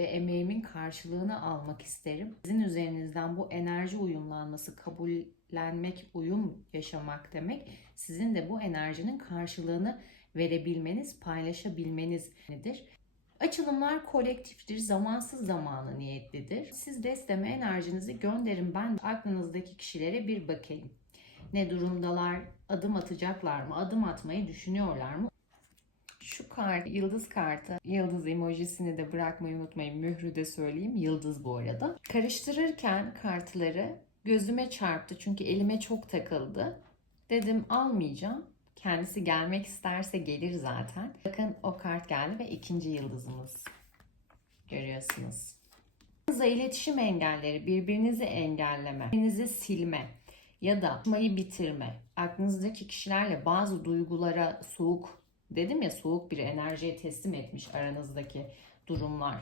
ve emeğimin karşılığını almak isterim. Sizin üzerinizden bu enerji uyumlanması, kabullenmek, uyum yaşamak demek. Sizin de bu enerjinin karşılığını verebilmeniz, paylaşabilmenizdir. Açılımlar kolektiftir, zamansız zamanı niyetlidir. Siz desteme enerjinizi gönderin. Ben aklınızdaki kişilere bir bakayım. Ne durumdalar? Adım atacaklar mı? Adım atmayı düşünüyorlar mı? Şu kart, yıldız kartı, yıldız emojisini de bırakmayı unutmayın. Mührü de söyleyeyim. Yıldız bu arada. Karıştırırken kartları gözüme çarptı. Çünkü elime çok takıldı. Dedim almayacağım. Kendisi gelmek isterse gelir zaten. Bakın o kart geldi ve ikinci yıldızımız. Görüyorsunuz. Aranızda iletişim engelleri, birbirinizi engelleme, birbirinizi silme ya da bitirme. Aklınızdaki kişilerle bazı duygulara soğuk, dedim ya soğuk bir enerjiye teslim etmiş aranızdaki durumlar.